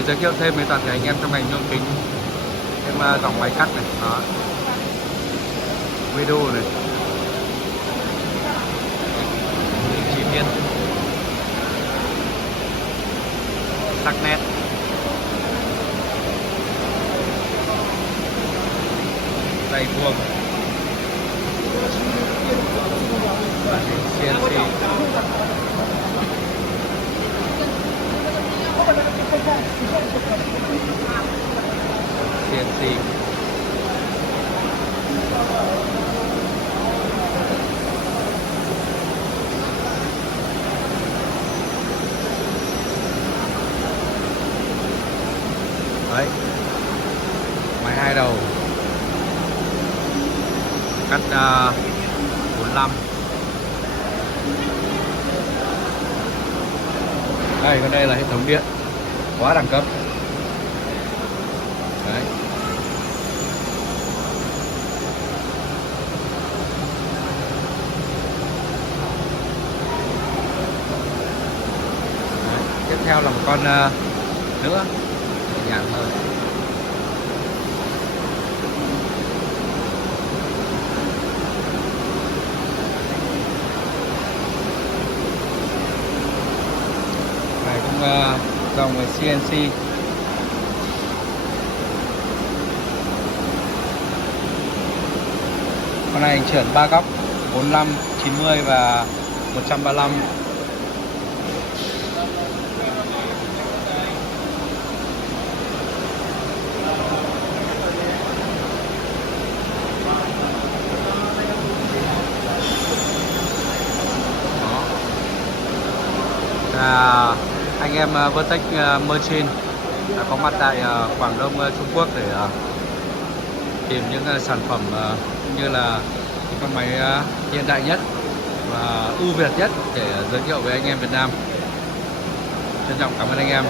Để giới thiệu thêm với toàn thể anh em trong ngành nhôm kính thêm dòng máy cắt này, đó, video này, chỉ biên, sắc nét, dây vuông, và CNC. CNC. Đấy, máy hai đầu, cắt 45. Đây, còn đây là hệ thống điện quá đẳng cấp. Đấy. Đấy. Tiếp theo là một con nữa, nhẹ nhàng hơn. Này cũng dòng CNC. Con này chuyển 3 góc 45, 90 và 135. Anh em Vertex Machine đã có mặt tại Quảng Đông, Trung Quốc để tìm những sản phẩm như là con máy hiện đại nhất và ưu việt nhất để giới thiệu với anh em Việt Nam. Trân trọng cảm ơn anh em.